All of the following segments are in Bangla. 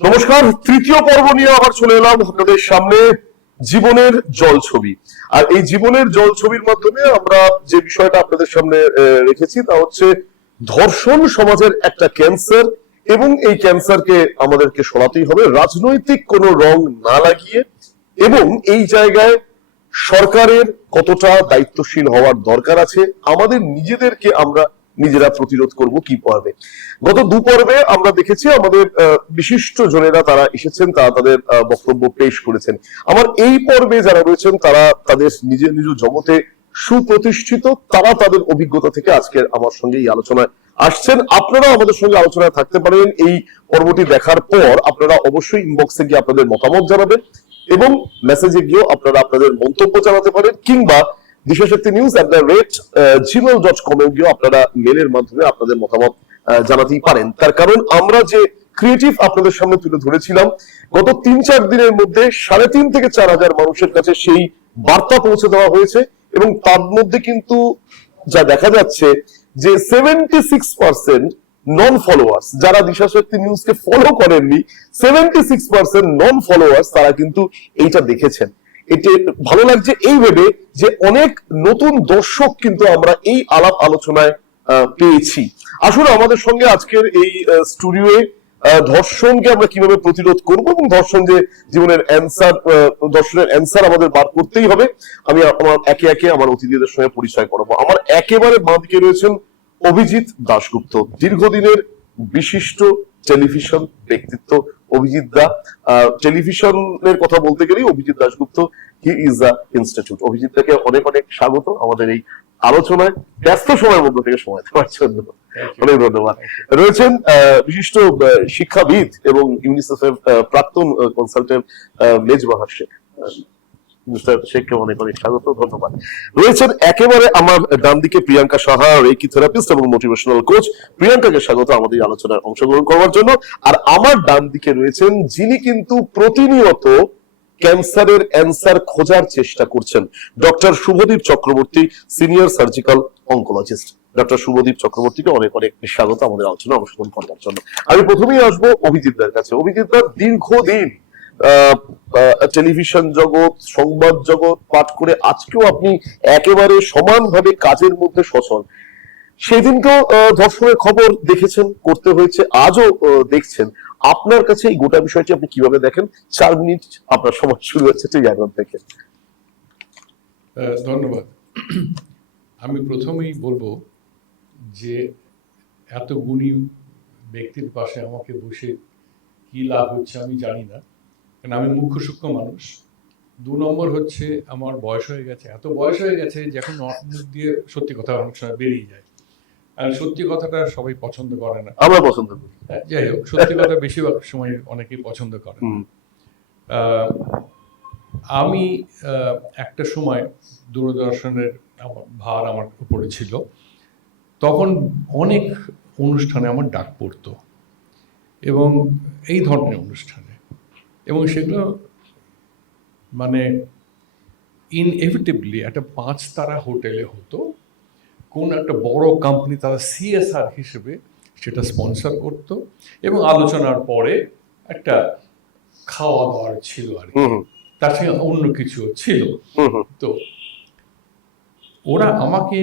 নমস্কার, তৃতীয় পর্ব নিয়ে আবার চলে এলাম আপনাদের সামনে। জীবনের জল ছবি। আর এই জীবনের জল ছবির মাধ্যমে আমরা যে বিষয়টা আপনাদের সামনে রেখেছি তা হচ্ছে ধর্ষণ সমাজের একটা ক্যান্সার, এবং এই ক্যান্সারকে আমাদেরকে সরাতেই হবে রাজনৈতিক কোনো রং না লাগিয়ে। এবং এই জায়গায় সরকারের কতটা দায়িত্বশীল হওয়ার দরকার আছে, আমাদের নিজেদেরকে আমরা নিজেরা প্রতিরোধ করব কি পর্বে। গত দু পর্বে আমরা দেখেছি আমাদের বিশিষ্ট জনেরা তারা এসেছেন, তারা তাদের বক্তব্য পেশ করেছেন। আমার এই পর্বে যারা রয়েছেন তারা তাদের নিজ নিজ জগতে সুপ্রতিষ্ঠিত, তারা তাদের অভিজ্ঞতা থেকে আজকের আমার সঙ্গে এই আলোচনায় আসছেন। আপনারা আমাদের সঙ্গে আলোচনায় থাকতে পারেন। এই পর্বটি দেখার পর আপনারা অবশ্যই ইনবক্সে গিয়ে আপনাদের মতামত জানাবেন এবং মেসেজে গিয়েও আপনারা আপনাদের মন্তব্য জানাতে পারেন, কিংবা dishashaktinews@gmail.com এ গিয়ে আপনারা মেলের মাধ্যমে আপনাদের মতামত জানাতেই পারেন। তার কারণ আমরা যে ক্রিয়েটিভ আপনাদের সামনে তুলে ধরেছিলাম গত ৩-৪ দিনের মধ্যে ৩.৫ থেকে ৪,০০০ মানুষের কাছে সেই বার্তা পৌঁছে দেওয়া হয়েছে, এবং তার মধ্যে কিন্তু যা দেখা যাচ্ছে যে 76% নন ফলোয়ার্স, যারা দিশাশক্তি নিউজকে ফলো করেননি, 76% নন ফলোয়ার্স তারা কিন্তু এইটা দেখেছেন। এটা ভালো লাগছে এই ভেবে যে অনেক নতুন দর্শক কিন্তু আমরা এই আলাপ আলোচনায় পেয়েছি। আসলে আমাদের সঙ্গে আজকের এই স্টুডিওয়ে ধর্ষণকে আমরা কিভাবে প্রতিরোধ করব এবং ধর্ষণ যে জীবনের ধর্ষণের অ্যান্সার আমাদের বার করতেই হবে, আমি আমার একে একে আমার অতিথিদের সঙ্গে পরিচয় করাবো। আমার একেবারে বাঁ দিকে রয়েছেন অভিজিৎ দাশগুপ্ত, দীর্ঘদিনের বিশিষ্ট টেলিভিশন ব্যক্তিত্ব। অভিজিৎ দা, টেলিভিশনের কথা বলতে গেলেই Abhijit Dasgupta, he is a institute. Abhijit দাকে অনেক অনেক স্বাগত আমাদের এই আলোচনায়, ব্যস্ত সময়ের মধ্যে থেকে সময় দেওয়ার জন্য অনেক ধন্যবাদ। রয়েছেন বিশিষ্ট শিক্ষাবিদ এবং ইউনিসেফের প্রাক্তন কনসালটেন্ট মেজবাহার শেখ। মিস্টার শেখকে অনেক অনেক স্বাগত, ধন্যবাদ। রয়েছেন একেবারে আমার ডান দিকে প্রিয়াঙ্কা সাহা, রেকি থেরাপিস্ট এবং মোটিভেশনাল কোচ। প্রিয়াঙ্কাকে স্বাগত আমাদের আলোচনায় অংশগ্রহণ করার জন্য। আর আমার ডান দিকে রয়েছেন যিনি কিন্তু প্রতিনিয়ত ক্যান্সারের অ্যান্সার খোঁজার চেষ্টা করছেন, doctor Shubhadeep Chakraborty, senior surgical oncologist. Doctor Shubhadeep চক্রবর্তীকে অনেক অনেক স্বাগত আমাদের আলোচনায় অংশগ্রহণ করার জন্য। আমি প্রথমেই আসবো অভিজিৎদার কাছে। অভিজিৎদার দীর্ঘদিন টেলিভিশন জগৎ, সংবাদ জগৎ পাঠ করে আজকেও আপনি একেবারে সমানভাবে কাজের মধ্যে সচল। সেদিনকেও ধর্ষণের খবর দেখেছেন, করতে হয়েছে, আজও দেখছেন। আপনার কাছে এই গোটা বিষয়টি আপনি কিভাবে দেখেন? 4 মিনিট আপনার সময় শুরু হচ্ছে ঠিক এখন থেকে। ধন্যবাদ। আমি প্রথমেই বলবো যে এত গুণী ব্যক্তির পাশে আমাকে বসে কি লাভ হচ্ছে আমি জানি না, কারণ আমি মুখ্য সূক্ষ্ম মানুষ। 2 নম্বর হচ্ছে আমার বয়স হয়ে গেছে, এত বয়স হয়ে গেছে যে এখন মুখ দিয়ে সত্যি কথা অনেক সময় বেরিয়ে যায়। আর সত্যি কথাটা সবাই পছন্দ করে না, আমরা পছন্দ করি। যাই হোক, সত্যি কথা বেশিরভাগ সময় অনেকেই পছন্দ করে। আমি একটা সময় দূরদর্শনের ভার আমার উপরে ছিল, তখন অনেক অনুষ্ঠানে আমার ডাক পড়তো, এবং এই ধরনের অনুষ্ঠানে, এবং সেগুলো মানে ইনএভিটেবলি একটা 5 তারা হোটেলে হতো। কোন একটা বড় কোম্পানি তারা সিএসআর হিসেবে সেটা স্পন্সর করত, এবং আলোচনার পরে একটা খাওয়া দাওয়ার ছিল আর কি, তার সঙ্গে অন্য কিছু ছিল। তো ওরা আমাকে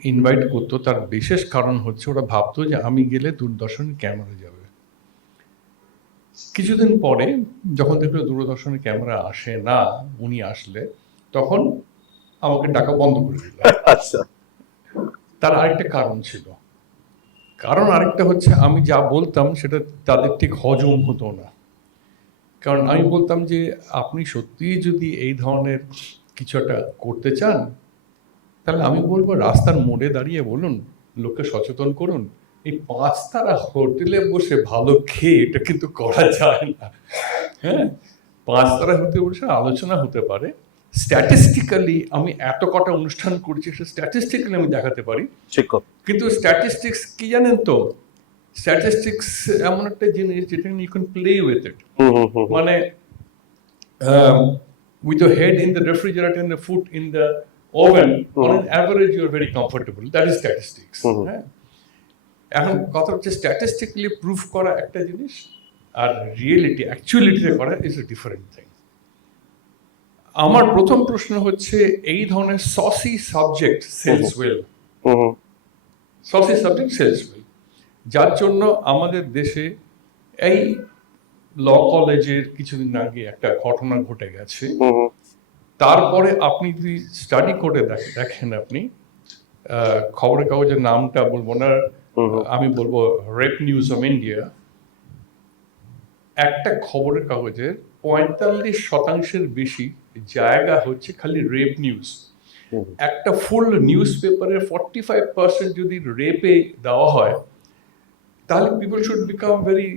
ইনভাইট করতো, তার বিশেষ কারণ হচ্ছে ওরা ভাবতো যে আমি গেলে দূরদর্শনের ক্যামেরা যাবে। কিছুদিন পরে যখন দেখলো দূরদর্শনের ক্যামেরা আসে না, উনি আসলে তখন আমাকে ডাকা বন্ধ করে দিল। আচ্ছা, তার আরেকটা কারণ ছিল। কারণ আরেকটা হচ্ছে আমি যা বলতাম সেটা তাদের ঠিক হজম হতো না। কারণ আমি বলতাম যে আপনি সত্যিই যদি এই ধরনের কিছু একটা করতে চান, তাহলে আমি বলবো রাস্তার মোড়ে দাঁড়িয়ে বলুন, লোককে সচেতন করুন। এই 5 তারা হোটেলে বসে ভালো খেয়ে এটা কিন্তু করা যায় না। হ্যাঁ, 5 তারা হোটেলে বসে আলোচনা হতে পারে। স্ট্যাটিস্টিক্যালি আমি এত কটা অনুষ্ঠান করছি, সেটা স্ট্যাটিস্টিক্যালি আমি দেখাতে পারি, কিন্তু স্ট্যাটিস্টিক্স কি জানেন তো, স্ট্যাটিস্টিক্স এমন একটা জিনিস যেটা you can play with it. মানে with your head in the refrigerator and the foot in the oven, on an average you are very comfortable. That is statistics. হ্যাঁ, এখন কথা হচ্ছে স্ট্যাটিস্টিক্যালি প্রুফ করা একটা জিনিস, আর রিয়েলিটি অ্যাকচুয়ালিটিতে করা ইজ এ ডিফারেন্ট থিং। আমার প্রথম প্রশ্ন হচ্ছে, এই ধরনের saucy subject sells well, saucy subject sells well, যার জন্য আমাদের দেশে এই ল কলেজের কিছুদিন আগে একটা ঘটনা ঘটে গেছে। তারপরে আপনি যদি স্টাডি করে দেখেন, আপনি খবরের কাগজের নামটা বলবো না, আমি বলবো রেপ নিউজ অফ ইন্ডিয়া, একটা খবরের কাগজের 45% বেশি জায়গা হচ্ছে খালি রেপ নিউজ। একটা ফুল নিউজ পেপারের 45% যদি রেপে দেওয়া হয়, তাহলে people should become very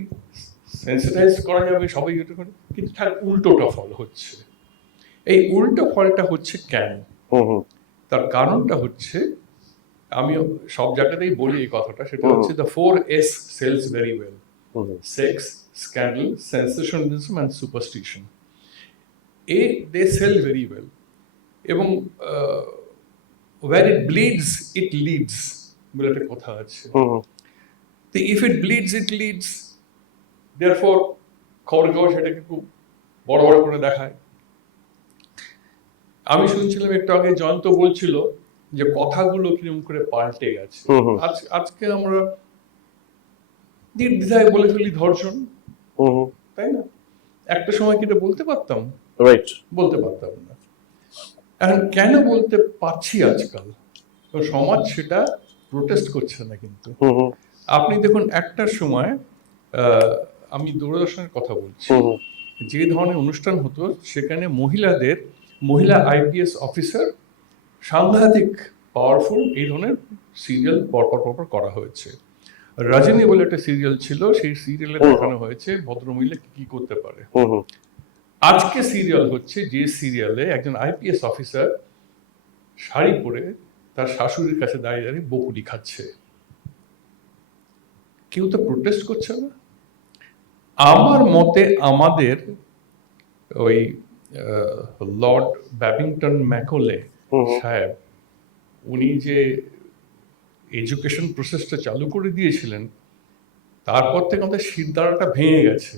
sensitise করা যাবে, সবাই এটা করে। কিন্তু তার উল্টোটা ফল হচ্ছে। এই উল্টো ফলটা হচ্ছে কেন? তার কারণটা হচ্ছে, আমি সব জায়গাতেই বলি এই কথাটা, সেটা হচ্ছে the 4S sells very well: sex, scandal, sensationalism and superstition. They sell very well. এবং where it bleeds it leads বলে একটা কথা আছে। তো if it bleeds it leads, therefore খবরের কাগজ সেটাকে খুব বড় বড় করে দেখায়। আমি শুনছিলাম একটু আগে জয়ন্ত বলছিল যে কথাগুলো কিরকম করে পাল্টে গেছে। আজকে আমরা নির্দ্বিধায় বলে ফেলি ধর্ষণ, তাই না? একটা সময় কি এটা বলতে পারতাম? রাইট, বলতে পারতাম না। এখন কেন বলতে পারছি আজকাল? তো সমাজ সেটা প্রোটেস্ট করছে না। কিন্তু আপনি দেখুন, একটা সময় আমি দূরদর্শনের কথা বলছি, যে ধরনের অনুষ্ঠান হতো সেখানে মহিলা আইপিএস অফিসার সাংঘাতিক পাওয়ারফুল, এই ধরনের সিরিয়াল পরপর করা হয়েছে। রজনী বলে একটা সিরিয়াল ছিল, সেই সিরিয়ালে দেখানো হয়েছে ভদ্রমহিলা কি করতে পারে। আজকে সিরিয়াল হচ্ছে যে সিরিয়ালে একজন আইপিএস অফিসার শাড়ি পরে তার শাশুড়ির কাছে দাঁড়িয়ে দাঁড়িয়ে বকুনি খাচ্ছে। কেউ তো প্রোটেস্ট করছে না। আমার মতে আমাদের ওই লর্ড ব্যাবিংটন ম্যাকলে সাহেব, উনি যে এডুকেশন প্রসেসটা চালু করে দিয়েছিলেন, তারপর থেকে আমাদের শিরদাঁড়াটা ভেঙে গেছে।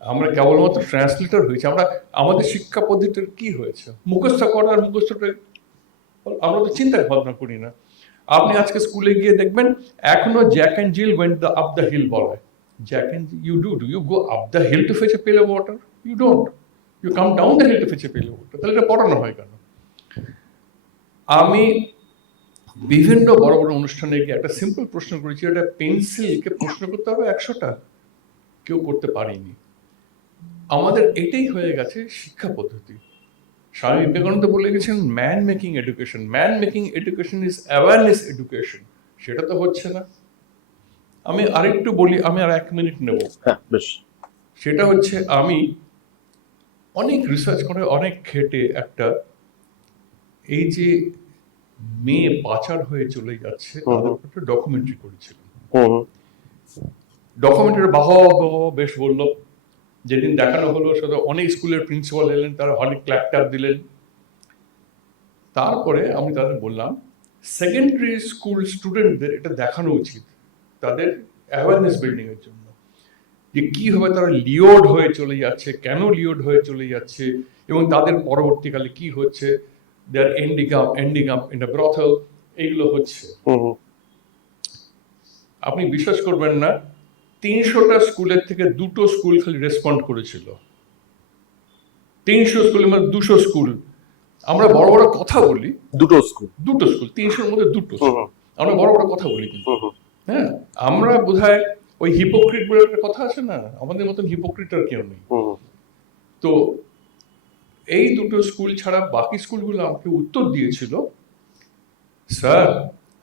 আমরা কেবলমাত্র ট্রান্সলেটর হয়েছে। আমাদের শিক্ষা পদ্ধতির কি হয়েছে? মুখস্থ করার মুখস্থটা আমরা তো চিন্তা ভাবনা করি না। আপনি আজকে স্কুলে গিয়ে দেখবেন এখনো Jack and Jill went up the hill বলা হয়। Jack and do you go up the hill to fetch a pail of water? You don't, you come down the hill to fetch a pail of water. তাহলে এটা পড়ানো হয় কেন? আমি বিভিন্ন বড় বড় অনুষ্ঠানে গিয়ে একটা সিম্পল প্রশ্ন করেছি, এটা পেন্সিলকে প্রশ্ন করতে হবে 100টা, কেউ করতে পারিনি। আমাদের এটাই হয়ে গেছে শিক্ষা পদ্ধতি। স্বামী বিবেকানন্দ বলে গেছেন man making education is awareness education. সেটা তো হচ্ছে না। আমি আরেকটু বলি, আমি আর 1 মিনিট নেব। সেটা হচ্ছে, আমি অনেক রিসার্চ করে অনেক খেটে একটা, এই যে মেয়ে পাচার হয়ে চলে যাচ্ছে তাদের একটা ডকুমেন্টারি করেছিলাম। ডকুমেন্টারি বাহ বেশ বললো। যেদিন দেখানো হলো সেটা অনেক স্কুলের প্রিন্সিপাল এলেন, তারা অনেক ক্ল্যাপট্যাপ দিলেন। তারপরে আমি তাদের বললাম, সেকেন্ডারি স্কুল স্টুডেন্টদের এটা দেখানো উচিত, তাদের অ্যাওয়ারনেস বিল্ডিং এর জন্য, যে কিভাবে তারা লিওড হয়ে চলে যাচ্ছে, কেন লিওড হয়ে চলে যাচ্ছে, এবং তাদের পরবর্তীকালে কি হচ্ছে, they are ending up in a brothel, এইগুলো হচ্ছে। আপনি বিশ্বাস করবেন না, 300টা স্কুলের থেকে 2টো স্কুল খালি রেসপন্ড করেছিল। 300 স্কুলের মধ্যে 200 স্কুল। আমরা বড় বড় কথা বলি, 2টো স্কুল 300-র মধ্যে 2টো স্কুল। আমরা বড় বড় কথা বলি, কিন্তু হ্যাঁ, আমরা বোধহয় ওই হিপোক্রিট বলে একটা কথা আছে না, আমাদের মতন হিপোক্রিট আর কেউ নেই। তো এই 2টো স্কুল ছাড়া বাকি স্কুলগুলো আমাকে উত্তর দিয়েছিল, স্যার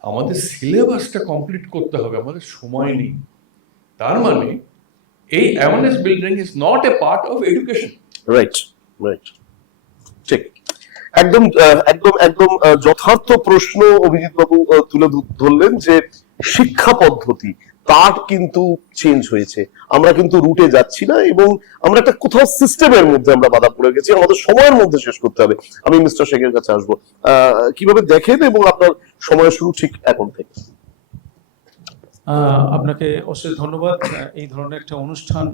আমাদের সিলেবাসটা কমপ্লিট করতে হবে, আমাদের সময় নেই। তার মানে এই awareness building is not a part of education. Right, ঠিক, একদম একদম একদম যথার্থ প্রশ্ন অভিজিৎ বাবু তুলে ধরলেন, যে শিক্ষা পদ্ধতি তার কিন্তু চেঞ্জ হয়েছে। আমরা কিন্তু রুটে যাচ্ছি না, এবং আমরা একটা কোথাও সিস্টেমের মধ্যে আমরা বাধা পড়ে গেছি, আমাদের সময়ের মধ্যে শেষ করতে হবে। আমি মিস্টার শেখের কাছে আসবো, কিভাবে দেখেন, এবং আপনার সময় শুরু ঠিক এখন থেকে। আপনাকে অশেষ ধন্যবাদ। এই ধরনের একটা অনুষ্ঠান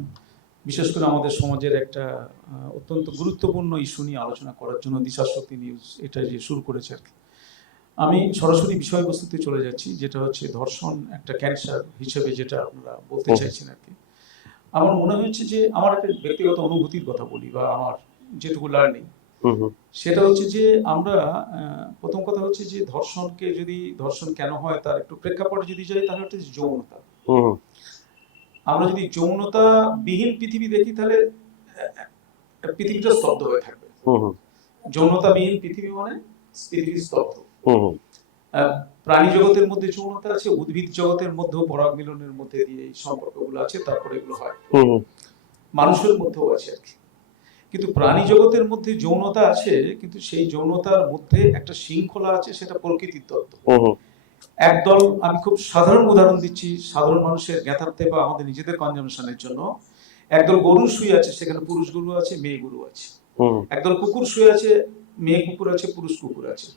বিশেষ করে আমাদের সমাজের একটা অত্যন্ত গুরুত্বপূর্ণ ইস্যু নিয়ে আলোচনা করার জন্য দিশাশক্তি নিউজ এটা যে শুরু করেছে আর কি। আমি সরাসরি বিষয়বস্তুতে চলে যাচ্ছি, যেটা হচ্ছে ধর্ষণ একটা ক্যান্সার হিসেবে যেটা আপনারা বলতে চাইছেন আর কি। আমার মনে হয়েছে যে আমার একটা ব্যক্তিগত অনুভূতির কথা বলি বা আমার যেটুকু লার্নিং, সেটা হচ্ছে যে আমরা প্রথম কথা হচ্ছে যে ধর্ষণকে যদি ধর্ষণ কেন হয় তার একটু প্রেক্ষাপটে যদি যাই, তাহলে হচ্ছে যৌনতা। আমরা যদি যৌনতা বিহীন পৃথিবী দেখি তাহলে পৃথিবীটা স্তব্ধ হয়ে থাকবে। যৌনতা বিহীন পৃথিবী মানে পৃথিবী স্তব্ধ। প্রাণী জগতের মধ্যে যৌনতা আছে, উদ্ভিদ জগতের মধ্যেও পরাগ মিলনের মধ্যে দিয়ে এই সম্পর্কগুলো আছে, তারপরে এগুলো হয়। মানুষের মধ্যেও আছে আর কি। কিন্তু প্রাণী জগতের মধ্যে যৌনতা আছে, কিন্তু সেই যৌনতার মধ্যে একটা শৃঙ্খলা আছে, সেটা প্রকৃতির তত্ত্ব। একদল, আমি খুব সাধারণ উদাহরণ দিচ্ছি সাধারণ মানুষের জ্ঞাতার্থে বা আমাদের নিজেদের কনজামশনের জন্য, একদল গরু শুয়ে আছে, সেখানে পুরুষ গরু আছে, মেয়ে গরু আছে। একদল কুকুর শুয়ে আছে, মেয়ে কুকুর আছে, পুরুষ কুকুর আছে।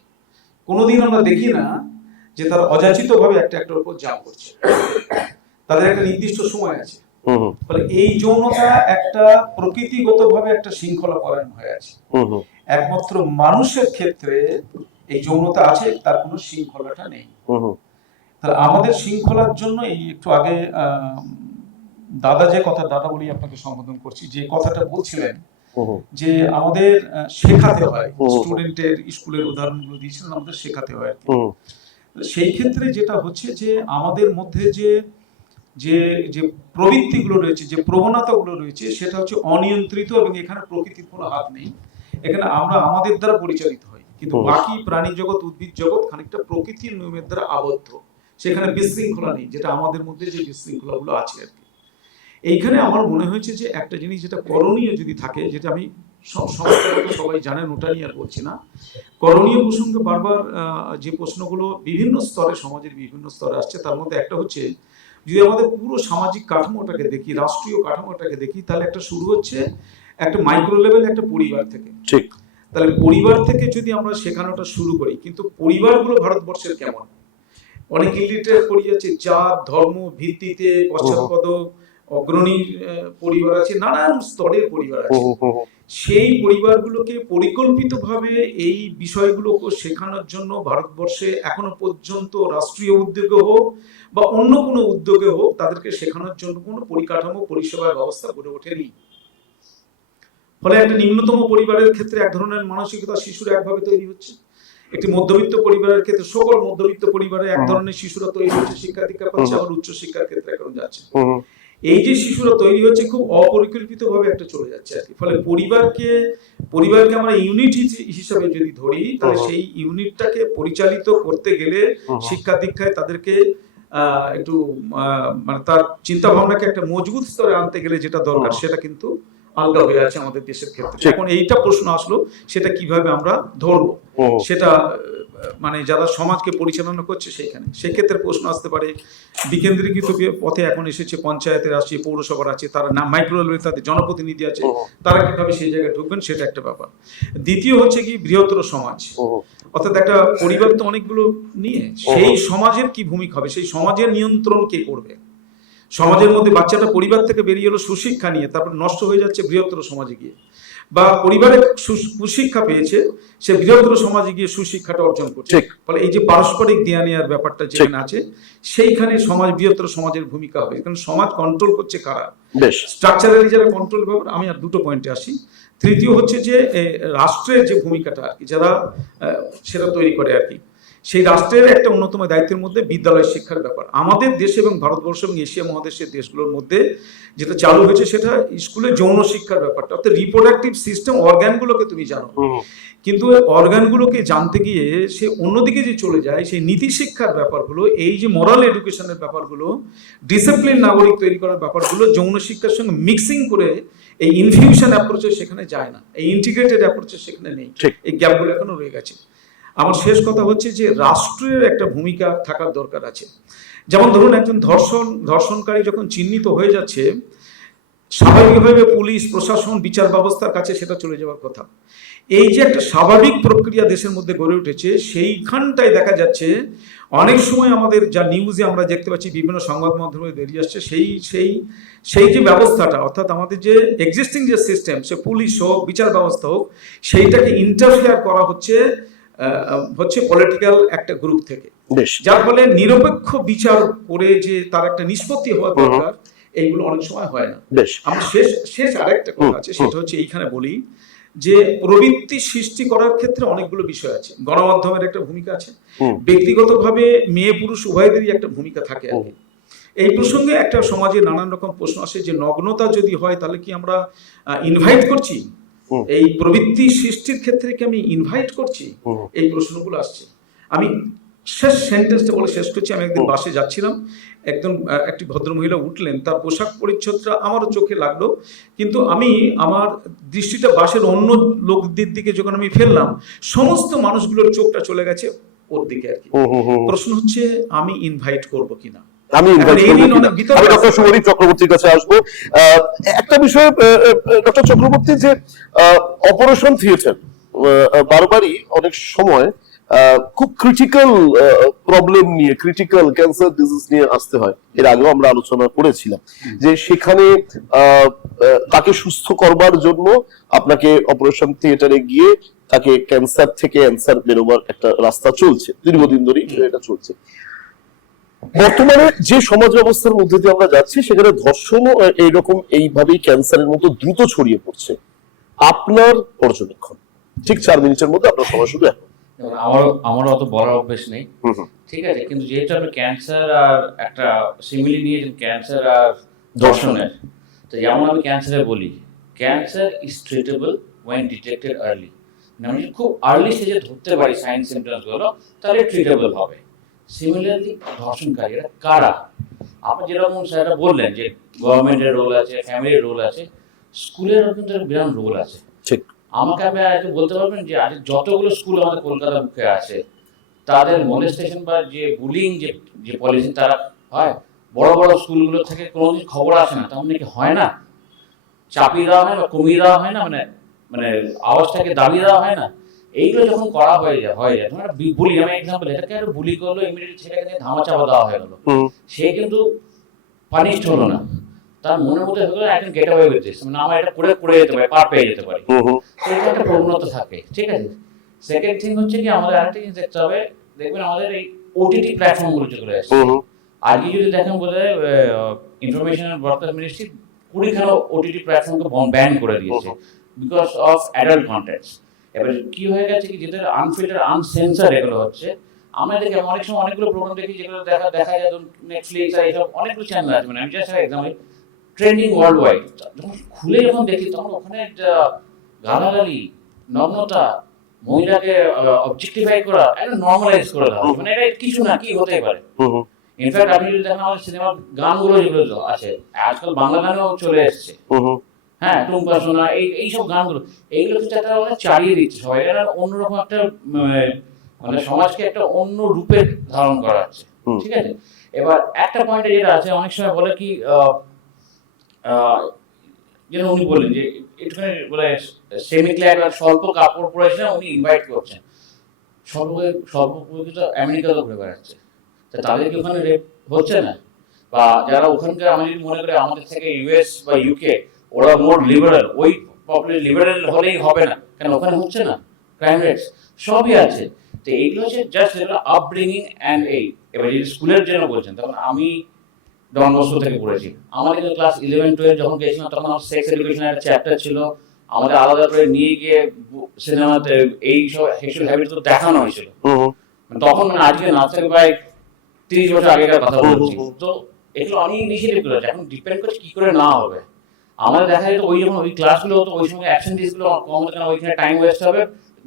কোনোদিন আমরা দেখি না যে তারা অযাচিত ভাবে একটা একটার উপর জাম করছে। তাদের একটা নির্দিষ্ট সময় আছে। ফলে এই যৌনতা একটা প্রকৃতিগত ভাবে একটা শৃঙ্খলা পরায়ণ হয়ে আছে। একমাত্র মানুষের ক্ষেত্রে এই যৌনতা আছে, তার কোনো শৃঙ্খলাটা নেই। তাহলে আমাদের শৃঙ্খলার জন্য এই একটু আগে দাদা যে কথা, দাদা বলি আপনাকে সম্বোধন করছি, যে কথাটা বলছিলেন যে আমাদের শেখাতে হয়, স্টুডেন্টের স্কুলের উদাহরণগুলো দিয়েছিলেন, আমাদের শেখাতে হয়। সেই ক্ষেত্রে যেটা হচ্ছে যে আমাদের মধ্যে যে যে যে প্রবৃত্তিগুলো রয়েছে, যে প্রবণতাগুলো রয়েছে, সেটা হচ্ছে অনিয়ন্ত্রিত এবং এখানে প্রকৃতির কোনো হাত নেই। এখানে আমরা আমাদের দ্বারা পরিচালিত হই, কিন্তু বাকি প্রাণী জগৎ, উদ্ভিদ জগৎ খানিকটা প্রকৃতির নিয়মের দ্বারা আবদ্ধ। সেখানে বিশৃঙ্খলা নেই, যেটা আমাদের মধ্যে যে বিশৃঙ্খলাগুলো আছে আর কি। এইখানে আমার মনে হয়েছে যে একটা জিনিস যেটা করণীয় যদি থাকে, যেটা আমি সবাই জানেন, ওটা নিয়ে আর বলছি না। করণীয় প্রসঙ্গে বারবার যে প্রশ্নগুলো বিভিন্ন স্তরে, সমাজের বিভিন্ন স্তরে আসছে, তার মধ্যে একটা হচ্ছে, যদি আমাদের পুরো সামাজিক কাঠামোটাকে দেখি, রাষ্ট্রীয় কাঠামোটাকে দেখি, তাহলে একটা শুরু হচ্ছে একটা মাইক্রো লেভেল, একটা পরিবার থেকে। ঠিক। তাহলে পরিবার থেকে যদি আমরা শেখানোটা শুরু করি, কিন্তু পরিবারগুলো ভারতবর্ষের কেমন, অনেক ইলিটারেট পরিবার আছে, জাত ধর্ম ভিত্তিতে পশ্চাৎপদ অগ্রণী পরিবার আছে, নানান স্তরের পরিবার আছে। সেই পরিবারগুলোকে পরিকল্পিতভাবে এই বিষয়গুলোকে শেখানোর জন্য ভারতবর্ষে এখনো পর্যন্ত রাষ্ট্রীয় উদ্যোগে হোক বা অন্য কোনো উদ্যোগে হোক, তাদেরকে শেখানোর জন্য কোনো পরিকাঠামো, পরিষেবার ব্যবস্থা গড়ে ওঠেনি। ফলে একটা নিম্নতম পরিবারের ক্ষেত্রে এক ধরনের মানসিকতা শিশুরা একভাবে তৈরি হচ্ছে, একটি মধ্যবিত্ত পরিবারের ক্ষেত্রে, সকল মধ্যবিত্ত পরিবারে এক ধরনের শিশুরা তৈরি হচ্ছে, শিক্ষা দীক্ষা পাচ্ছে, আবার উচ্চ শিক্ষার ক্ষেত্রে এখন যাচ্ছে। এই যে শিশুরা তৈরি হচ্ছে খুব অপরিকল্পিত ভাবে একটা চলে যাচ্ছে আর কি। ফলে পরিবারকে আমরা ইউনিট হিসাবে যদি ধরি, তাহলে সেই ইউনিটটাকে পরিচালিত করতে গেলে শিক্ষা দীক্ষায় তাদেরকে একটু মানে তার চিন্তা ভাবনাকে একটা মজবুত স্তরে আনতে গেলে যেটা দরকার, সেটা কিন্তু আলগা হয়ে আছে আমাদের দেশের ক্ষেত্রে। এখন এইটা প্রশ্ন আসলো, সেটা কিভাবে আমরা ধরবো, সেটা মানে যারা সমাজকে পরিচালনা করছে সেইখানে। সেক্ষেত্রে প্রশ্ন আসতে পারে, বিকেন্দ্রীকৃত পথে এখন এসেছে, পঞ্চায়েতের আছে, পৌরসভার আছে, তারা মাইক্রো লেভেলে তাদের জনপ্রতিনিধি আছে, তারা কিভাবে সেই জায়গায় ঢুকবেন, সেটা একটা ব্যাপার। দ্বিতীয় হচ্ছে কি, বৃহত্তর সমাজ, অর্থাৎ একটা পরিবার তো অনেকগুলো নিয়ে, সেই সমাজের কি ভূমিকা হবে, সেই সমাজের নিয়ন্ত্রণ কে করবে। সমাজের মধ্যে বাচ্চাটা পরিবার থেকে বেরিয়ে এলো সুশিক্ষা নিয়ে, তারপর নষ্ট হয়ে যাচ্ছে বৃহত্তর সমাজে গিয়ে, বা পরিবারে কুশিক্ষা পেয়েছে, সে বৃহত্তর সমাজে গিয়ে সুশিক্ষাটা অর্জন করছে। ফলে এই যে পারস্পরিক দেয়া নেওয়ার ব্যাপারটা যেখানে আছে, সেইখানে সমাজ, বৃহত্তর সমাজের ভূমিকা হবে। কারণ সমাজ কন্ট্রোল করছে কারা, স্ট্রাকচারালি যারা কন্ট্রোল ব্যাপার। আমি আর দুটো পয়েন্টে আসি। তৃতীয় হচ্ছে যে রাষ্ট্রের যে ভূমিকাটা আর কি, যারা সেটা তৈরি করে আর কি, সেই রাষ্ট্রের একটা অন্যতম দায়িত্বের মধ্যে বিদ্যালয় শিক্ষার ব্যাপার। আমাদের দেশ এবং ভারতবর্ষ এবং এশিয়া মহাদেশের দেশগুলোর মধ্যে যেটা চালু হয়েছে, সেটা স্কুলে যৌন শিক্ষার ব্যাপারটা, অর্থাৎ রিপ্রোডাক্টিভ সিস্টেম, অর্গানগুলোকে তুমি জানো, কিন্তু অর্গানগুলোকে জানতে গিয়ে সে অন্যদিকে যে চলে যায়, সেই নীতি শিক্ষার ব্যাপারগুলো, এই যে মোরাল এডুকেশনের ব্যাপারগুলো, ডিসিপ্লিন নাগরিক তৈরি করার ব্যাপারগুলো যৌন শিক্ষার সঙ্গে মিক্সিং করে এই ইনফিউশন অ্যাপ্রোচে সেখানে যায় না, এই ইন্টিগ্রেটেড অ্যাপ্রোচে সেখানে নেই। এই গ্যাপগুলো এখনো রয়ে গেছে। আমার শেষ কথা হচ্ছে যে রাষ্ট্রের একটা ভূমিকা থাকার দরকার আছে। যেমন ধরুন, একজন ধর্ষণকারী যখন চিহ্নিত হয়ে যাচ্ছে, স্বাভাবিকভাবে পুলিশ প্রশাসন বিচার ব্যবস্থার কাছে সেটা চলে যাওয়ার কথা। এই যে একটা স্বাভাবিক প্রক্রিয়া দেশের মধ্যে গড়ে উঠেছে, সেইখানটায় দেখা যাচ্ছে অনেক সময় আমাদের যা নিউজে আমরা দেখতে পাচ্ছি, বিভিন্ন সংবাদ মাধ্যমে বেরিয়ে আসছে, সেই যে ব্যবস্থাটা, অর্থাৎ আমাদের যে এক্সিস্টিং যে সিস্টেম, সে পুলিশ হোক বিচার ব্যবস্থা হোক, সেইটাকে ইন্টারফেয়ার করা হচ্ছে পলিটিক্যাল একটা গ্রুপ থেকে, যার ফলে নিরপেক্ষ বিচার করে যে তার একটা নিষ্পত্তি হওয়া দরকার, এইগুলো অনেক সময় হয় না। আমার শেষ আরেকটা কথা আছে, সেটা হচ্ছে এইখানে বলি যে প্রবৃত্তি সৃষ্টি করার ক্ষেত্রে অনেকগুলো বিষয় আছে। গণমাধ্যমের একটা ভূমিকা আছে, ব্যক্তিগতভাবে মেয়ে পুরুষ উভয়দেরই একটা ভূমিকা থাকে আর কি। এই প্রসঙ্গে একটা সমাজে নানান রকম প্রশ্ন আসে যে নগ্নতা যদি হয় তাহলে কি আমরা ইনভাইট করছি, এই প্রবৃত্তি সৃষ্টির ক্ষেত্রে কি আমি ইনভাইট করছি, এই প্রশ্নগুলো আসছে। আমি শেষ সেন্টেন্সটা বলে শেষ করছি। আমি একদিন বাসে যাচ্ছিলাম, একটি ভদ্রমহিলা উঠলেন, তার পোশাক পরিচ্ছদটা আমারও চোখে লাগলো, কিন্তু আমার দৃষ্টিটা বাসের অন্য লোকদের দিকে যখন আমি ফেললাম, সমস্ত মানুষগুলোর চোখটা চলে গেছে ওর দিকে আর কি। প্রশ্ন হচ্ছে আমি ইনভাইট করবো কিনা, আমি ডক্টর শুভদীপ চক্রবর্তীর কাছে আসবো। একটা বিষয় ডক্টর চক্রবর্তী, যে অপারেশন থিয়েটার বারবারই অনেক সময় খুব ক্রিটিক্যাল প্রবলেম নিয়ে, ক্রিটিক্যাল ক্যান্সার ডিজিজ নিয়ে আসতে হয়। এর আগেও আমরা আলোচনা করেছিলাম যে সেখানে তাকে সুস্থ করবার জন্য আপনাকে অপারেশন থিয়েটারে গিয়ে তাকে ক্যান্সার থেকে অ্যান্সার বেরোবার একটা রাস্তা চলছে, দীর্ঘদিন ধরেই এটা চলছে। বর্তমানে যে সমাজ ব্যবস্থার মধ্যে দিয়ে আমরা যাচ্ছি, সেখানে ধর্ষণও এইরকম এইভাবেই ক্যান্সারের মতো দ্রুত ছড়িয়ে পড়ছে। আপনার পর্যবেক্ষণ ঠিক 4 মিনিটের মধ্যে আপনার সময় শুধু এখন। আমারও অত বলার অভ্যেস নেই, ঠিক আছে, কিন্তু যেহেতু আমি ক্যান্সার আর একটা সিমিলি নিয়েছেন, ক্যান্সার আর ধর্ষণের, তো যেমন আমি ক্যান্সারে বলি, cancer is treatable when detected early. মানে খুব আর্লি স্টেজে ধরতে পারি সাইন সিমটমস গুলো, তাহলে ট্রিটেবল হবে। সিমিলারলি ধর্ষণকারীরা কারা, আপনি যেরকম স্যাররা বললেন যে গভর্নমেন্টের রোল আছে, ফ্যামিলির রোল আছে, স্কুলেরও কিন্তু বিরাট রোল আছে। ঠিক, আমাকে আপনি আজকে বলতে পারবেন যে আজ যতগুলো স্কুল আমাদের কলকাতার মুখে আছে, তাদের মলেস্টেশন বা যে বুলিং যে পলিসি তারা হয়, বড় বড় স্কুলগুলো থেকে কোনোদিন খবর আসে না, তেমন নাকি হয় না, চাপিয়ে দেওয়া হয় না, কমিয়ে দেওয়া হয় না, মানে আওয়াজটাকে দাবিয়ে দেওয়া হয় না। এইগুলো যখন করা হয়ে যায় তোমার বুলি, আমি এক্সাম্পল, এটাকে আরো বুলি করলো, ইমিডিয়েটলি সেটাকে নিয়ে ধামাচাপা দেওয়া হয়ে গেল, সে কিন্তু পানিশড হলো না, তার মনের মধ্যে হলো I can get away with this, মানে আমার এটা করে যেতে পারি, পার পেয়ে যেতে পারি, সেটা একটা প্রবণতা থাকে, ঠিক আছে। সেকেন্ড থিং হচ্ছে কি, আমাদের আরেকটা জিনিস দেখতে হবে, দেখবেন আমাদের এই ওটিটি প্ল্যাটফর্মগুলো যেগুলো আছে, আজকে যদি দেখেন বোধ হয় ইনফরমেশন অ্যান্ড ব্রডকাস্ট মিনিস্ট্রি 20খানা ওটিটি প্ল্যাটফর্মকে ব্যান করে দিয়েছে বিকজ অফ অ্যাডাল্ট কন্টেন্টস। এবার কি হয়ে গেছে কি, যেটা আনফিল্টার আনসেন্সার এগুলো হচ্ছে, আমরা দেখি অনেক সময় অনেকগুলো প্রোগ্রাম দেখি যেগুলো দেখা যায় নেটফ্লিক্স আর এইসব অনেকগুলো চ্যানেল আছে, মানে আমি just example trending world wide, যখন খুলে যখন দেখি তখন ওখানে গালাগালি, নগ্নতা, মহিলাকে অবজেক্টিফাই করা, একটা নর্মালাইজ করে দেওয়া, মানে এটা কিছু না, কি হতেই পারে। ইনফ্যাক্ট আপনি যদি দেখেন আমাদের সিনেমার গানগুলো যেগুলো আছে, আজকাল বাংলা গানেও চলে এসছে, হ্যাঁ, টুম্পা সোনা, এইসব গানগুলো, এইগুলো কিন্তু একটা চালিয়ে দিচ্ছে সবাই, এটা অন্যরকম একটা মানে সমাজকে একটা অন্য রূপে ধারণ করা হচ্ছে, ঠিক আছে। এবার একটা পয়েন্টে যেটা আছে, অনেক সময় বলে কি, যেন উনি বললেন যে একটুখানি বলে সেমি ক্ল্যাড আর স্বল্প কাপড় পরেছে, উনি ইনভাইট করছেন, স্বল্প তো আমেরিকাতে ঘুরে বেড়াচ্ছে, তা তাদের কি ওখানে রেপ হচ্ছে না? বা যারা ওখানকার, আমি যদি মনে করি আমাদের থেকে ইউএস বা ইউকে, ওরা মোর লিবারেল, ওই পপুলার লিবারেল হলেই হবে না, কেন ওখানে হচ্ছে না, ক্রাইম রেটস সবই আছে। তো এইগুলো হচ্ছে জাস্ট এগুলো আপব্রিঙ্গিং অ্যান্ড এবার যদি স্কুলের জন্য বলছেন, তখন আমি ডন বস্কো থেকে পড়েছি, আমাদের কিন্তু ক্লাস 11-12 যখন গেছিলাম, তখন আমার সেক্স এডুকেশনের একটা চ্যাপ্টার ছিল, আমাদের আলাদা করে নিয়ে গিয়ে সিনেমাতে এই সব সেক্সুয়াল হ্যাবিট তো দেখানো হয়েছিল, তখন মানে আজকে না থেকে প্রায় 30 বছর আগেকার কথা বলছি। তো এগুলো অনেক ইনিশিয়েটিভ করেছে, এখন ডিপেন্ড করছে কি করে না হবে। আমাদের দেখা যেত ওই যখন ওই ক্লাসগুলো হতো, ওই সময় অ্যাবসেন্টিসগুলো কম হতো, কারণ ওইখানে টাইম ওয়েস্ট হবে,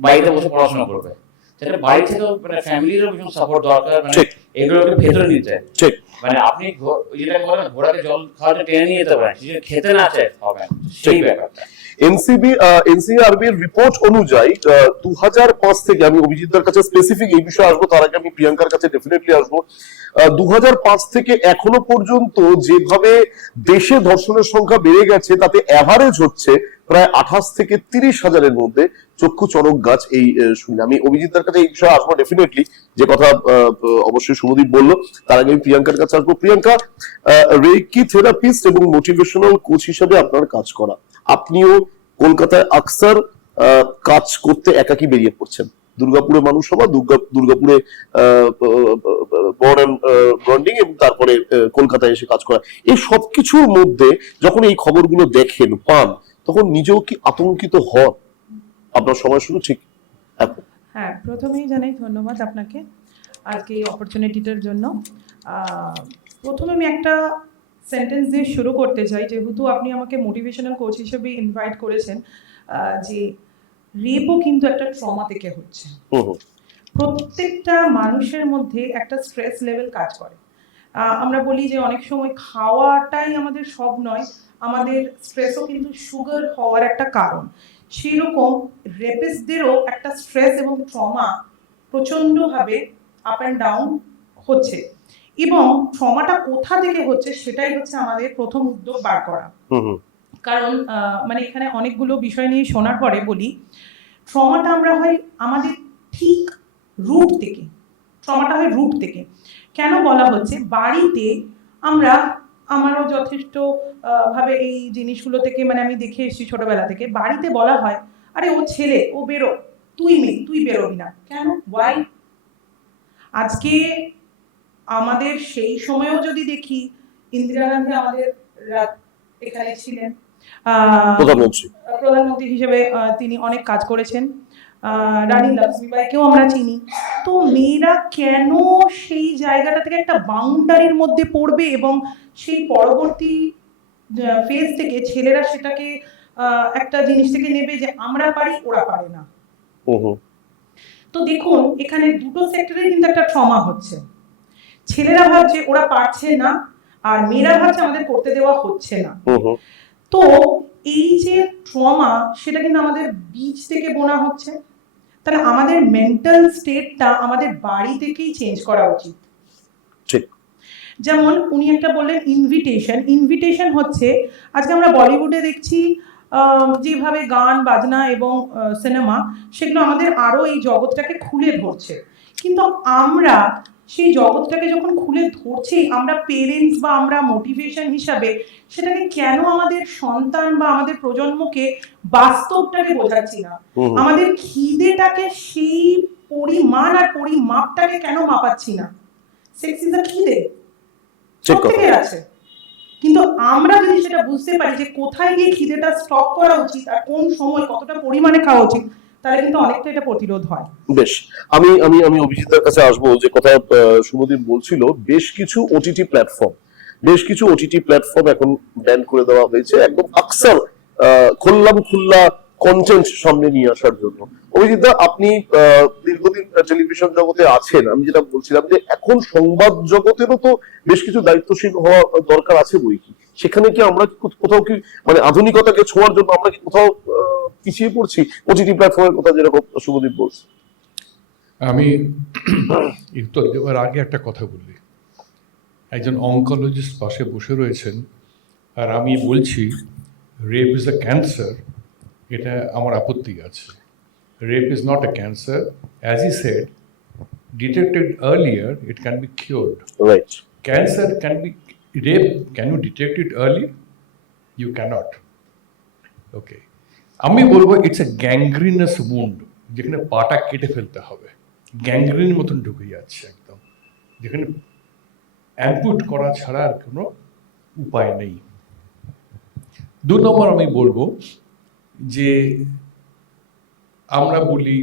বাড়িতে বসে পড়াশোনা করবে, সেটা বাড়ি থেকেও মানে ফ্যামিলিরও ভীষণ সাপোর্ট দরকার, মানে এগুলোকে ভেতরে নিতে, মানে আপনি যেটাকে বলেন ঘোড়াকে জল খাওয়াতে টেনে নিয়ে যেতে পারেন, খেতে না চায় হবে সেই ব্যাপারটা। এনসিআরবির রিপোর্ট অনুযায়ী 2005 থেকে, আমি অভিজিৎদার কাছে স্পেসিফিক এই বিষয়ে আসবো, তার আগে আমি প্রিয়াঙ্কার কাছে ডেফিনেটলি আসবো। 2005 থেকে এখনো পর্যন্ত যেভাবে দেশে ধর্ষণের সংখ্যা বেড়ে গেছে, তাতে অ্যাভারেজ হচ্ছে প্রায় 28 থেকে 30 হাজারের মধ্যে চক্ষু চড়ক গাছ। এই শুনে আমি অভিজিৎদার কাছে এই বিষয়ে আসবো ডেফিনেটলি, যে কথা অবশ্যই শুভদীপ বললো। তার আগে আমি প্রিয়াঙ্কার কাছে আসবো। প্রিয়াঙ্কা, রেকি থেরাপিস্ট এবং মোটিভেশনাল কোচ হিসেবে আপনার কাজ করা, আপনিও কলকাতায় আকসার কাজ করতে একাকি বেরিয়ে পড়ছেন। দুর্গাপুরে মানুষ হওয়া, দুর্গাপুরে বন্ডিং, এবং তারপরে কলকাতায় এসে কাজ করা, এই সবকিছুর মধ্যে যখন এই খবরগুলো দেখেন, পান, তখন নিজেও কি আতঙ্কিত হন? আপনার সময় শুরু ঠিক এখন। হ্যাঁ, প্রথমেই জানাই ধন্যবাদ আপনাকে আজকে এই অপরচুনিটিটার জন্য। প্রথমে আমি একটা সেন্টেন্স দিয়ে শুরু করতে চাই, যেহেতু আপনি আমাকে মোটিভেশনাল কোচ হিসেবে ইনভাইট করেছেন, যে রেপও কিন্তু একটা ট্রমা থেকে হচ্ছে। প্রত্যেকটা মানুষের মধ্যে একটা স্ট্রেস লেভেল কাজ করে। আমরা বলি যে অনেক সময় খাওয়াটাই আমাদের সব নয়, আমাদের স্ট্রেসও কিন্তু সুগার হওয়ার একটা কারণ। সেরকম রেপিস্টদেরও একটা স্ট্রেস এবং ট্রমা প্রচণ্ডভাবে আপ অ্যান্ড ডাউন হচ্ছে, এবং ট্রমাটা কোথা থেকে হচ্ছে সেটাই হচ্ছে আমাদের প্রথম উদ্যোগ বার করা। কারণ মানে এখানে অনেকগুলো বিষয় নিয়ে শোনার পরে বলি, ট্রমাটা আমরা হয় আমাদের ঠিক রুট থেকে, ট্রমাটা হয় রুট থেকে। কেন বলা হচ্ছে, বাড়িতে আমারও যথেষ্ট ভাবে এই জিনিসগুলো থেকে মানে আমি দেখে এসেছি ছোটবেলা থেকে। বাড়িতে বলা হয়, আরে ও ছেলে, ও বেরো, তুই মেয়ে, তুই বেরোবি না। কেন? ওয়াই? আজকে আমাদের সেই সময়েও যদি দেখি, ইন্দিরা গান্ধী আমাদের এখানে ছিলেন প্রধানমন্ত্রী হিসেবে, তিনি অনেক কাজ করেছেন। রানী লক্ষ্মীবাইকেও আমরা চিনি। তো মেয়েরা কেন সেই জায়গাটা থেকে একটা বাউন্ডারির মধ্যে পড়বে, এবং সেই পরবর্তী ফেজ থেকে ছেলেরা সেটাকে একটা জিনিস থেকে নেবে যে আমরা পারি, ওরা পারে না। তো দেখুন, এখানে দুটো সেক্টরে কিন্তু একটা ট্রমা হচ্ছে। ছেলেরা ভাবছে ওরা পারছে না, আর মেয়েরা ভাবছে আমাদের করতে দেওয়া হচ্ছে না। তো এই যে ট্রমা, সেটা কিন্তু আমাদের বীজ থেকে বোনা হচ্ছে। তাহলে আমাদের মেন্টাল স্টেটটা আমাদের বাড়ি থেকেই চেঞ্জ করা উচিত। যেমন উনি একটা বললেন ইনভিটেশন হচ্ছে, আজকে আমরা বলিউডে দেখছি যেভাবে গান বাজনা এবং সিনেমা, সেগুলো আমাদের আরো এই জগৎটাকে খুলে ধরছে। কিন্তু আমরা সেই জগৎটাকে যখন খুলে ধরছি, আমরা পেরেন্টস বা আমরা মোটিভেশন হিসাবে সেটাকে কেন আমাদের সন্তান বা আমাদের প্রজন্মকে বাস্তবটাকে বোঝাচ্ছি না? আমাদের খিদেটাকে সেই পরিমাণ আর পরিমাপটাকে কেন মাপাচ্ছি না? সেক্স ইজ আ খিদে, প্রত্যেকের আছে, কিন্তু আমরা যদি সেটা বুঝতে পারি যে কোথায় গিয়ে খিদেটা স্টপ করা উচিত আর কোন সময় কতটা পরিমাণে খাওয়া উচিত, তাহলে কিন্তু অনেকটা এটা প্রতিরোধ হয়। বেশ, আমি অভিজিতের কাছে আসবো। যে কথা শুভদীপ বলছিল, বেশ কিছু ওটিটি প্ল্যাটফর্ম এখন ব্যান করে দেওয়া হয়েছে, একদম আকসার খোল্লা কন্টেন্ট সামনে নিয়ে আসার জন্য। অভিজিৎ, আপনি দীর্ঘদিন টেলিভিশন জগতে আছেন, আমি যেটা বলছিলাম যে এখন সংবাদ জগতেরও তো বেশ কিছু দায়িত্বশীল হওয়া দরকার আছে বই কি। সেখানে কি আমরা কোথাও কি মানে আধুনিকতাকে ছোঁয়ার জন্য আমরা কি কোথাও পিছিয়ে পড়ছি? ওটিটি প্ল্যাটফর্মের কথা যেরকম শুভদীপ বলছে। আমি উত্তর দেওয়ার আগে একটা কথা বলি। একজন অনকোলজিস্ট পাশে বসে রয়েছেন, আর আমি বলছি রেপ ইজ আ ক্যান্সার, এটা আমার আপত্তি আছে। Rape is not a cancer. As he said, detected earlier, it can be cured. Right. Cancer can be, rape, can you detect it early? You cannot. Okay. আমি বলবো ইটস এ গ্যাংগ্রিনাস wound, যেখানে পাটা কেটে ফেলতে হবে, গ্যাংগ্রিন মতন ঢুকে যাচ্ছে একদম, যেখানে অ্যাম্পুট করা ছাড়া আর কোনো উপায় নেই। 2 নম্বর আমি বলবো যে আমরা বলি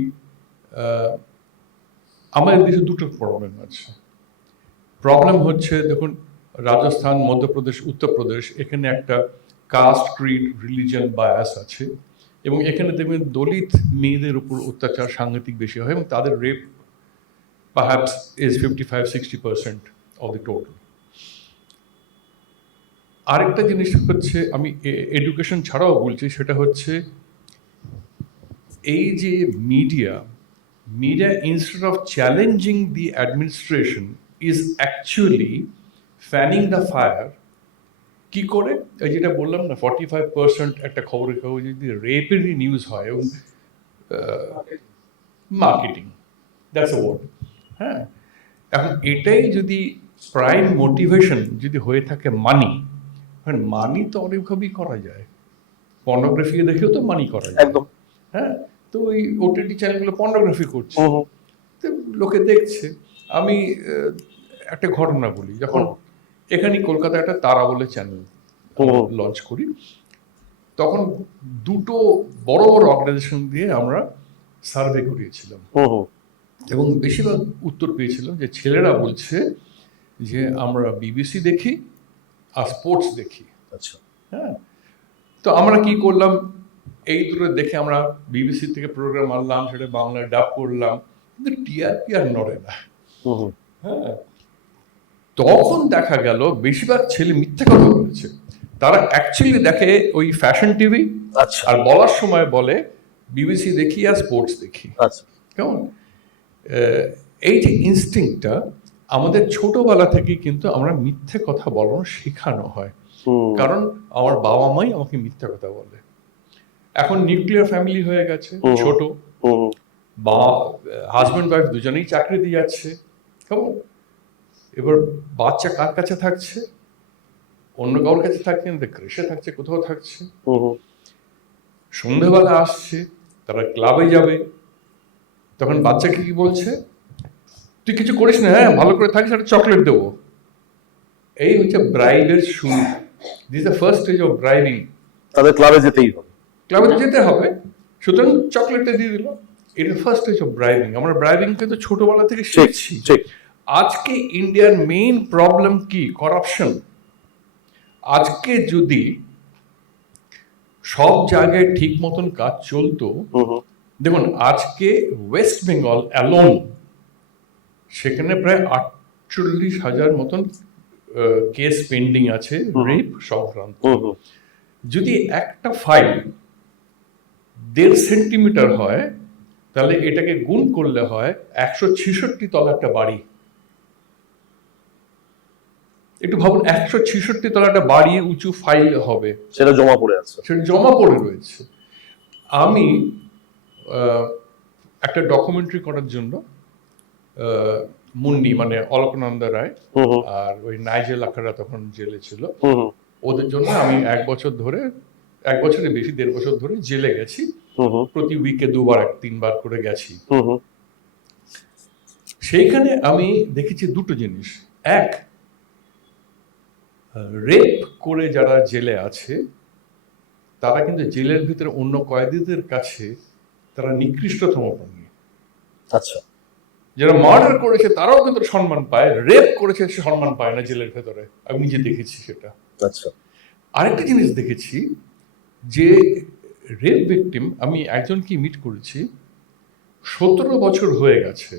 আমাদের দেশে দুটো প্রবলেম আছে। প্রবলেম হচ্ছে, দেখুন, রাজস্থান, মধ্যপ্রদেশ, উত্তরপ্রদেশ, এখানে একটা কাস্ট, ক্রিড, রিলিজিয়ন বায়াস আছে, এবং এখানে দেখবেন দলিত মেয়েদের উপর অত্যাচার সাংঘাতিক বেশি হয়, এবং তাদের rape perhaps is 55-60% of the total. আরেকটা জিনিস হচ্ছে, আমি এডুকেশন ছাড়াও বলছি, সেটা হচ্ছে এই যে media instead of challenging the administration is actually fanning the fire. কি করে? এই যেটা বললাম না, 45% একটা খবরের কাগজে যদি রেপেরই নিউজ হয়, এবং মার্কেটিং, দ্যাটস আ ওয়ার্ড। হ্যাঁ, এখন এটাই যদি প্রাইম মোটিভেশন যদি হয়ে থাকে মানি, মানি তো অনেকভাবেই করা যায়, পর্নোগ্রাফি দেখেও তো মানি করা যায়। একদম। হ্যাঁ, তো ওই ওটিটি চ্যানেলগুলো পর্নোগ্রাফি করছে, তো লোকে দেখছে। আমি একটা ঘটনা বলি, যখন এখানে কলকাতায় একটা তারা বলে চ্যানেল লঞ্চ করি, তখন দুটো বড় বড় অর্গানাইজেশন দিয়ে আমরা সার্ভে করিয়েছিলাম, এবং বেশিরভাগ উত্তর পেয়েছিলাম যে ছেলেরা বলছে যে আমরা বিবিসি দেখি আর স্পোর্টস দেখি। আচ্ছা। হ্যাঁ, তো আমরা কি করলাম, এই দুটো দেখে আমরা বিবিসি থেকে প্রোগ্রাম আনলাম, সেটা বাংলায় ডাব করলাম, কিন্তু টিআরপি আর নড়ে না। হ্যাঁ, তখন দেখা গেল বেশিরভাগ ছেলে মিথ্যা কথা বলেছে। তারা অ্যাকচুয়ালি দেখে ওই ফ্যাশন টিভি, আচ্ছা, আর বলার সময় বলে বিবিসি দেখি আর স্পোর্টস দেখি। আচ্ছা। কেমন? এই যে ইনস্টিংক্টটা আমাদের ছোটবেলা থেকে কিন্তু আমরা মিথ্যে কথা বলানো শেখানো হয়, কারণ আমার বাবা মাই আমাকে মিথ্যা কথা বলে। এখন নিউক্লিয়ার ফ্যামিলি হয়ে গেছে, ছোট, বা হাজব্যান্ড ওয়াইফ দুজনেই চাকরিতে যাচ্ছে, কেমন? এবার বাচ্চা কার কাছে থাকছে? অন্য কারোর কাছে থাকছে না, ক্রেশে থাকছে, কোথাও থাকছে। সন্ধ্যেবেলা আসছে, তারা ক্লাবে যাবে, তখন বাচ্চাকে কি বলছে? তুই কিছু করিস না, হ্যাঁ ভালো করে থাকিস, একটা চকলেট দেবো। এই হচ্ছে ব্রাইবের শুরু। This the first stage of bribing. তাদের ক্লাবে যেতেই হবে, ক্লাবে যেতে হবে, সুতরাং চকলেটটা দিয়ে দিল। এটা ফার্স্ট স্টেজ অফ ব্রাইবিং। আমরা ব্রাইবিং কিন্তু ছোটবেলা থেকে শিখছি। আজকে ইন্ডিয়ার মেইন প্রবলেম কি? করাপশন। আজকে যদি সব জায়গায় ঠিক মতন কাজ চলতো, দেখুন আজকে ওয়েস্ট বেঙ্গল অ্যালোন, সেখানে প্রায় 48,000 মতন কেস পেন্ডিং আছে রেপ সংক্রান্ত। যদি একটা ফাইল 1.5 সেন্টিমিটার হয়, তাহলে এটাকে গুণ করলে হয় 166 তলা একটা বাড়ি। একটু ভাবুন, 166 তলা একটা বাড়ি উঁচু ফাইল হবে, সেটা জমা পড়ে আছে, সেটা জমা পড়ে রয়েছে। আমি একটা ডকুমেন্টারি করার জন্য মুন্নি, মানে অলকনন্দা রায় আর ওই নাইজেল আখড়া তখন জেলে ছিল, ওদের জন্য আমি 1 বছর ধরে, 1 বছরের বেশি, 1.5 বছর ধরে জেলে গেছি। প্রতি উইকে 2-3 বার করে গেছি। সেইখানে আমি দেখেছি দুটো জিনিস। এক, রেপ করে যারা জেলে আছে, তারা কিন্তু জেলের ভিতরে অন্য কয়েদিদের কাছে তারা নিকৃষ্টতম প্রাণী। আচ্ছা। যারা মার্ডার করেছে তারাও কিন্তু সম্মান পায়, রেপ করেছে সে সম্মান পায় না জেলের ভেতরে। আমি নিজে দেখেছি সেটা। আচ্ছা। আরেকটা জিনিস দেখেছি যে রেপ ভিকটিম, আমি একজনকে মিট করেছি, 17 বছর হয়ে গেছে,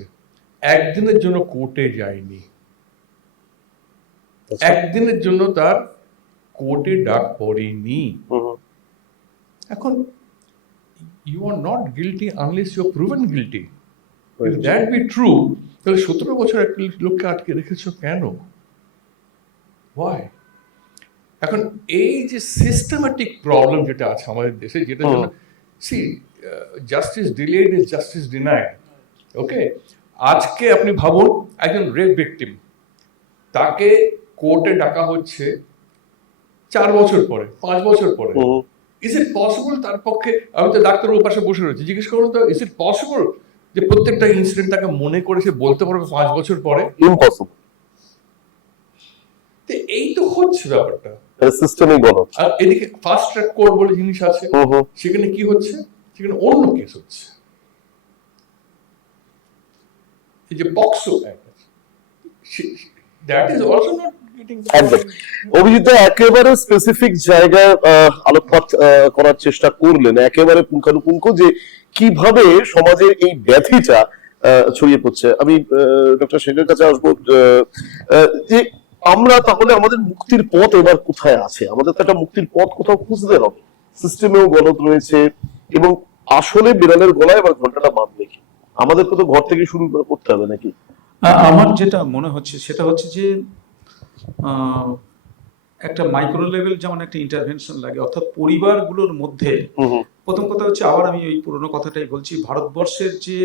একদিনের জন্য কোর্টে যায়নি, একদিনের জন্য তার কোর্টে ডাক পড়েনি। এখন you are not guilty unless you are proven guilty. If that be true, তাহলে 17 বছর একটা লোককে আটকে রেখেছো কেন? ওয়াই? এখন এই যে সিস্টেমেটিক প্রবলেম যেটা আছে আমাদের দেশে, যেটা জন্য see justice delayed is justice denied. Okay, আজকে আপনি ভাবুন, একজন রেপ ভিকটিম, তাকে কোর্টে ডাকা হচ্ছে 4 বছর পরে, 5 বছর পরে। ইজ ইট পসিবল তার পক্ষে? আমি তো ডাক্তারের ওপাশে বসে রয়েছি, জিজ্ঞেস করুন তো, ইজ ইট পসিবল যে প্রত্যেকটা ইনসিডেন্ট তাকে মনে করে সে বলতে পারবে 5 বছর পরে? ইম্পসিবল। তো এই তো হচ্ছে ব্যাপারটা, সিস্টেমই গলত। আর এদিকে ফাস্ট ট্র্যাক কোর্ট বলে জিনিস আছে, সেখানে কি হচ্ছে? সেখানে অন্য কেস হচ্ছে। এই যে POCSO act, that is also not getting. Abhijit একেবারে স্পেসিফিক জায়গায় আলোকপাত করার চেষ্টা করলেন, একেবারে পুঙ্খানুপুঙ্খ, যে কিভাবে সমাজে এই ব্যাধিটা ছড়িয়ে পড়ছে। আমি ডক্টর সেনের কাছে আসবো, যে আমরা তাহলে আমাদের মুক্তির পথ এবার কোথায় আছে? আমাদের তো একটা মুক্তির পথ কোথাও খুঁজতে হবে। সিস্টেমেও গলদ রয়েছে, এবং আসলে বিড়ালের গলায় এবার ঘন্টাটা বাঁধবে কি? আমাদেরকে তো ঘর থেকে শুরু করতে হবে নাকি? আমার যেটা মনে হচ্ছে সেটা হচ্ছে যে একটা মাইক্রো লেভেল যেমন একটা ইন্টারভেনশন লাগে, অর্থাৎ পরিবারগুলোর মধ্যে। প্রথম কথা হচ্ছে, আবার আমি ওই পুরোনো কথাটাই বলছি, ভারতবর্ষের যে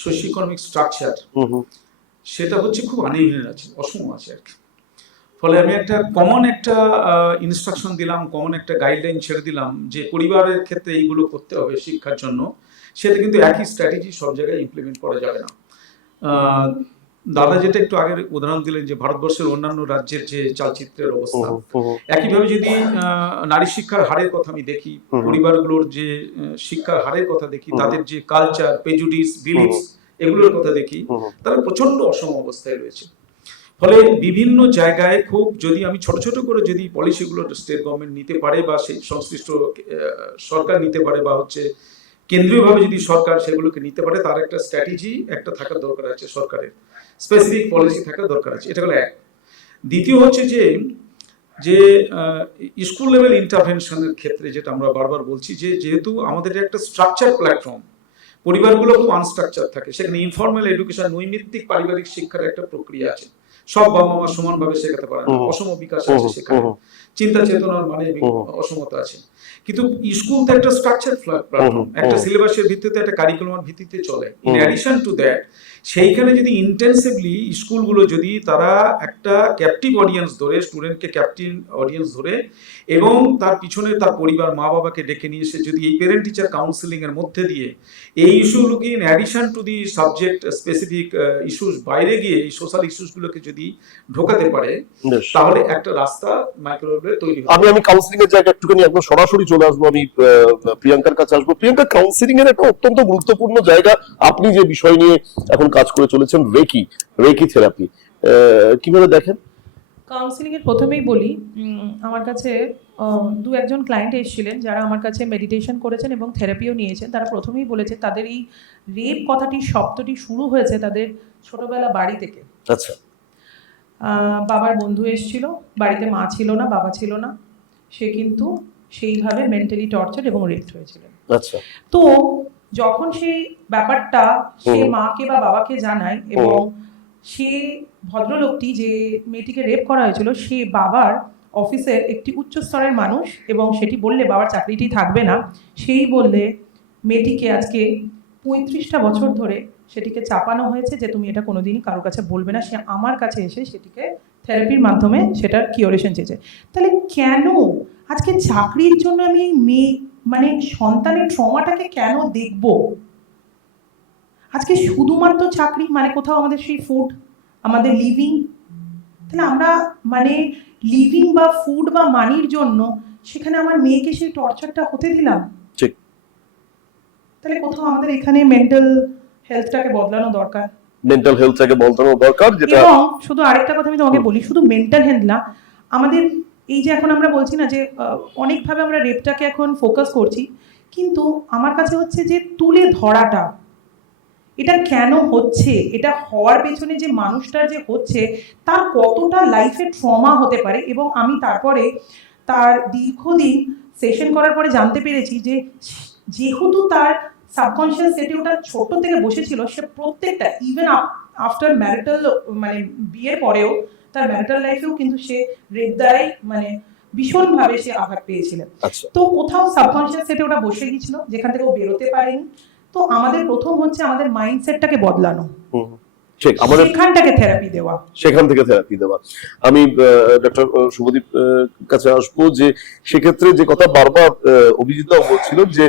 সোশিও ইকোনমিক স্ট্রাকচার সেটা হচ্ছে খুব আনইভেন আছে, অসম আছে আর কি। ফলে আমি একটা কমন একটা ইনস্ট্রাকশন দিলাম, কমন একটা গাইডলাইন ছেড়ে দিলাম যে পরিবারের ক্ষেত্রে এইগুলো করতে হবে শিক্ষার জন্য, সেটা কিন্তু একই স্ট্র্যাটেজি সব জায়গায় ইমপ্লিমেন্ট করা যাবে না। দাদা যেটা একটু আগের উদাহরণ দিলেন যে ভারতবর্ষের অন্যান্য রাজ্যের যে চালচিত্রের অবস্থা, একইভাবে যদি নারী শিক্ষার হারের কথা আমি দেখি, পরিবারগুলোর যে শিক্ষার হারের কথা দেখি, তাদের যে কালচার, প্রেজুডিস, বিলিফস, এগুলোর কথা দেখি, তারা প্রচন্ড অসম অবস্থায় রয়েছে। ফলে বিভিন্ন জায়গায় খুব, যদি আমি ছোট ছোট করে যদি পলিসিগুলো স্টেট গভর্নমেন্ট নিতে পারে, বা সেই সংশ্লিষ্ট সরকার নিতে পারে, বা হচ্ছে কেন্দ্রীয়ভাবে যদি সরকার সেগুলোকে নিতে পারে, তার একটা স্ট্র্যাটেজি একটা থাকার দরকার আছে, সরকারের স্পেসিফিক পলিসি থাকার দরকার আছে। এটা হলো এক। দ্বিতীয় হচ্ছে যে যে স্কুল লেভেল ইন্টারভেনশনের ক্ষেত্রে যেটা আমরা বারবার বলছি, যে যেহেতু আমাদের একটা স্ট্রাকচার প্ল্যাটফর্ম, পরিবারগুলো খুব আনস্ট্রাকচার থাকে, সেখানে ইনফর্মাল এডুকেশন, নৈমিত্তিক পারিবারিক শিক্ষার একটা প্রক্রিয়া আছে। সব বাবা মা সমানভাবে শেখাতে পারে না, অসম বিকাশ আছে সেখানে, চিন্তা চেতনার মানে অসমতা আছে। কিন্তু স্কুল তো একটা স্ট্রাকচার প্ল্যাটফর্ম, একটা সিলেবাসের ভিত্তিতে, একটা কারিকুলামের ভিত্তিতে চলে। ইন অ্যাডিশন টু দ্যাট, সেইখানে যদি ইন্টেন্সিভলি স্কুলগুলো যদি তারা একটা ক্যাপটিভ অডিয়েন্স ধরে, স্টুডেন্টকে ক্যাপটিভ অডিয়েন্স ধরে, এবং তার পিছনে তার পরিবার, মা বাবাকে ডেকে নিয়ে এসে যদি এই প্যারেন্ট টিচার কাউন্সিলিং এর মধ্যে দিয়ে এই ইস্যুগুলোকে in addition to the subject specific issues বাইরে গিয়ে এই সোশ্যাল ইস্যুসগুলোকে যদি ঢোকাতে পারে, তাহলে একটা রাস্তা মাইক্রোওয়েভে তৈরি হবে। আমি কাউন্সিলিং এর জায়গা একটুখানি একদম সরাসরি চলে আসবো, আমি প্রিয়াঙ্কার কাছে আসবো। প্রিয়াঙ্কা, কাউন্সিলিং এর একটা অত্যন্ত গুরুত্বপূর্ণ জায়গা, আপনি যে বিষয় নিয়ে এখন কাজ করে চলেছেন, রেকি থেরাপি, কিভাবে দেখেন? কাউন্সিলিং এর প্রথমেই বলি, আমার কাছে দু একজন ক্লায়েন্ট এসেছিলেন যারা আমার কাছে মেডিটেশন করেছেন এবং থেরাপিও নিয়েছেন। তারা প্রথমেই বলেছে তাদের এই রেপ কথাটি, শব্দটি শুরু হয়েছে তাদের ছোটবেলা বাড়ি থেকে। আচ্ছা। বাবার বন্ধু এসেছিল, বাড়িতে মা ছিল না, বাবা ছিল না, সে কিন্তু সেইভাবে মেন্টালি টর্চার এবং রেপ হয়েছিলেন। আচ্ছা। তো যখন সেই ব্যাপারটা সে মাকে বা বাবাকে জানায়, এবং সে ভদ্রলোকটি যে মেয়েটিকে রেপ করা হয়েছিল, সে বাবার অফিসের একটি উচ্চ স্তরের মানুষ, এবং সেটি বললে বাবার চাকরিটি থাকবে না। সেই বললে মেয়েটিকে আজকে 35টা বছর ধরে সেটিকে চাপানো হয়েছে যে তুমি এটা কোনোদিনই কারোর কাছে বলবে না। সে আমার কাছে এসে সেটিকে থেরাপির মাধ্যমে সেটার কিওরেশন চেয়েছে। তাহলে কেন আজকে চাকরির জন্য আমি মেয়ে মানে সন্তানের ট্রমাটাকে কেন দেখব? আজকে শুধুমাত্র চাকরি মানে কোথাও আমাদের সেই ফুড, আমাদের লিভিং, তাহলে আমরা মানে লিভিং বা ফুড বা মানির জন্য সেখানে আমার মেয়েকে সেই টর্চারটা হতে দিলাম। ঠিক। তাহলে কোথাও আমাদের এখানে মেন্টাল হেলথটাকে বদলানো দরকার। মেন্টাল হেলথটাকে বদলানো দরকার, যেটা। এবং শুধু আরেকটা কথা আমি তোমাকে বলি, শুধু মেন্টাল হেলথ না, আমাদের এই যে এখন আমরা বলছি না যে অনেকভাবে আমরা রেপটাকে এখন ফোকাস করছি, কিন্তু আমার কাছে হচ্ছে যে তুলে ধরাটা, এটা কেন হচ্ছে, এটা হওয়ার পেছনে যে মানুষটার যে হচ্ছে তার কতটা লাইফে ট্রমা হতে পারে। এবং আমি তারপরে তার দীর্ঘদিন সেশন করার পরে জানতে পেরেছি যে যেহেতু তার সাবকনশিয়াস সেটে ওটা ছোট্ট থেকে বসেছিল, সে প্রত্যেকটা ইভেন আফটার ম্যারিটাল মানে বিয়ের পরেও তার ম্যারিটাল লাইফেও কিন্তু সে রেপ দ্বারাই মানে ভীষণভাবে সে আঘাত পেয়েছিলেন। তো কোথাও সাবকনশিয়াস সেটে ওটা বসে গিয়েছিল, যেখান থেকে ও বেরোতে পারেনি। তো আমাদের প্রথম হচ্ছে আমাদের মাইন্ডসেটটাকে বদলানো, সেখানটাকে থেরাপি দেওয়া, সেখান থেকে থেরাপি দেওয়া। আমি ডক্টর শুভদীপ কাছে আসবো, যে সেক্ষেত্রে যে কথা বারবার অভিজিৎ বলছিল যে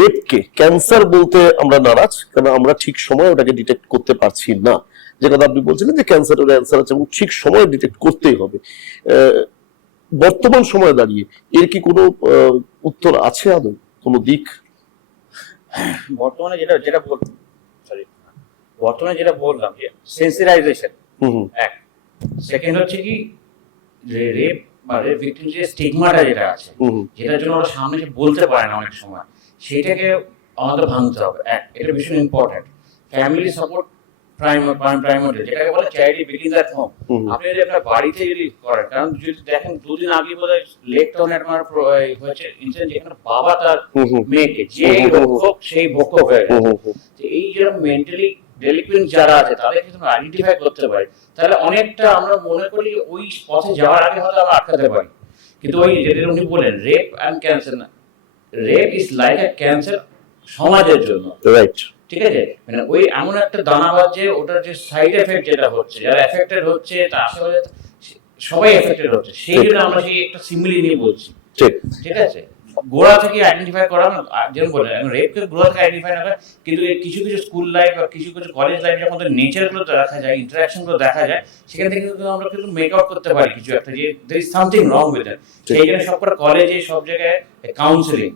রেপকে ক্যান্সার বলতে আমরা নারাজ, কারণ আমরা ঠিক সময় ওটাকে ডিটেক্ট করতে পারছি না। যে কথা আপনি বলছিলেন যে ক্যান্সারের অ্যান্সার আছে এবং ঠিক সময় ডিটেক্ট করতেই হবে। বর্তমান সময়ে দাঁড়িয়ে এর কি কোনো উত্তর আছে, আদৌ কোনো দিক? বর্তমানে যেটা বললাম যে সেন্সিটাইজেশন, এক। সেকেন্ড হচ্ছে কি যে রেপ বা রেপ ভিকটিম যে স্টিগমাটা যেটা আছে, যেটার জন্য ওরা সামনে যে বলতে পারে না অনেক সময়, সেটাকে আমাদের ভাঙতে হবে। এক, এটা ভীষণ ইম্পর্টেন্ট। ফ্যামিলি সাপোর্ট প্রাইমারি যেটাকে বলে চ্যারিটি বিল্ডিং দ্যাট হোম। আপনি যদি আপনার বাড়িতে যদি করেন, কারণ যদি দেখেন দুদিন আগে বোধহয় লেক টাউনে হয়েছে ইনসিডেন্ট যেখানে বাবা তার মেয়েকে যে রক্ষক সেই ভক্ষক হয়ে গেছে। এই যেরকম মেন্টালি ডেলিকুয়েন্ট যারা আছে তাদের কিন্তু আইডেন্টিফাই করতে পারি, তাহলে অনেকটা আমরা মনে করি ওই পথে যাওয়ার আগে হয়তো আমরা আটকাতে পারি। কিন্তু ওই যেটা উনি বলেন রেপ অ্যান্ড ক্যান্সার, না, rape is like a cancer সমাজের জন্য, রাইট? ঠিক আছে, মানে ওই এমন একটা দানাবাদ যে ওটার যে সাইড এফেক্ট যেটা হচ্ছে, যারা এফেক্টেড হচ্ছে তার আশেপাশে সবাই এফেক্টেড হচ্ছে, সেই জন্য আমরা সেই একটা সিমিলি নিয়ে বলছি, ঠিক ঠিক আছে। গোড়া থেকে আইডেন্টিফাই করা, যেমন বলে রেপকে গোড়া থেকে আইডেন্টিফাই না করে, কিন্তু কিছু কিছু স্কুল লাইফ বা কিছু কিছু কলেজ লাইফ যখন নেচারগুলো দেখা যায়, ইন্টারাকশনগুলো দেখা যায়, সেখান থেকে কিন্তু আমরা কিন্তু মেক আউট করতে পারি কিছু একটা যে there is something wrong with that. সেই জন্য সবকটা কলেজে সব জায়গায় কাউন্সেলিং,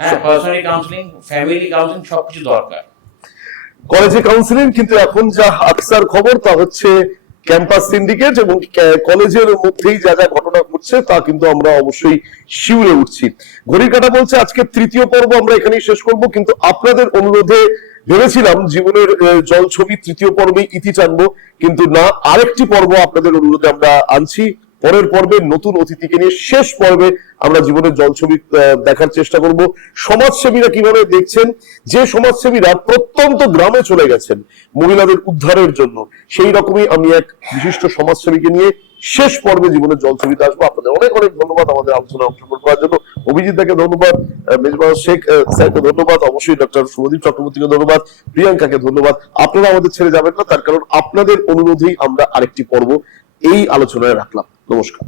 হ্যাঁ, পার্সোনালি কাউন্সেলিং, ফ্যামিলি কাউন্সেলিং সবকিছু দরকার। কলেজে কাউন্সিলিং, কিন্তু এখন যা আকসার খবর তা হচ্ছে ক্যাম্পাস সিন্ডিকেট এবং কলেজের মধ্যেই যা যা ঘটনা ঘটছে তা কিন্তু আমরা অবশ্যই শিউরে উঠছি। ঘড়ির কাঁটা বলছে আজকে তৃতীয় পর্ব আমরা এখানেই শেষ করব, কিন্তু আপনাদের অনুরোধে ভেবেছিলাম জীবনের জল ছবি তৃতীয় পর্বে ইতি টানবো, কিন্তু না, আরেকটি পর্ব আপনাদের অনুরোধে আমরা আনছি। পরের পর্বে নতুন অতিথিকে নিয়ে শেষ পর্বে আমরা জীবনের জল ছবি দেখার চেষ্টা করব। সমাজসেবীরা কিভাবে দেখছেন, যে সমাজসেবীরা প্রত্যন্ত গ্রামে চলে গেছেন মহিলাদের উদ্ধারের জন্য, সেই রকমই আমি এক বিশিষ্ট সমাজসেবীকে নিয়ে শেষ পর্বে জীবনের জল ছবিতে আসবো। আপনাদের অনেক অনেক ধন্যবাদ আমাদের আলোচনায় অংশগ্রহণ করার জন্য। অভিজিৎ দাকে ধন্যবাদ, মেজবাহ শেখ স্যারকে ধন্যবাদ, অবশ্যই ডক্টর শুভদীপ চক্রবর্তীকে ধন্যবাদ, প্রিয়াঙ্কাকে ধন্যবাদ। আপনারা আমাদের ছেড়ে যাবেন না, তার কারণ আপনাদের অনুরোধেই আমরা আরেকটি পর্ব এই আলোচনায় রাখলাম। নমস্কার।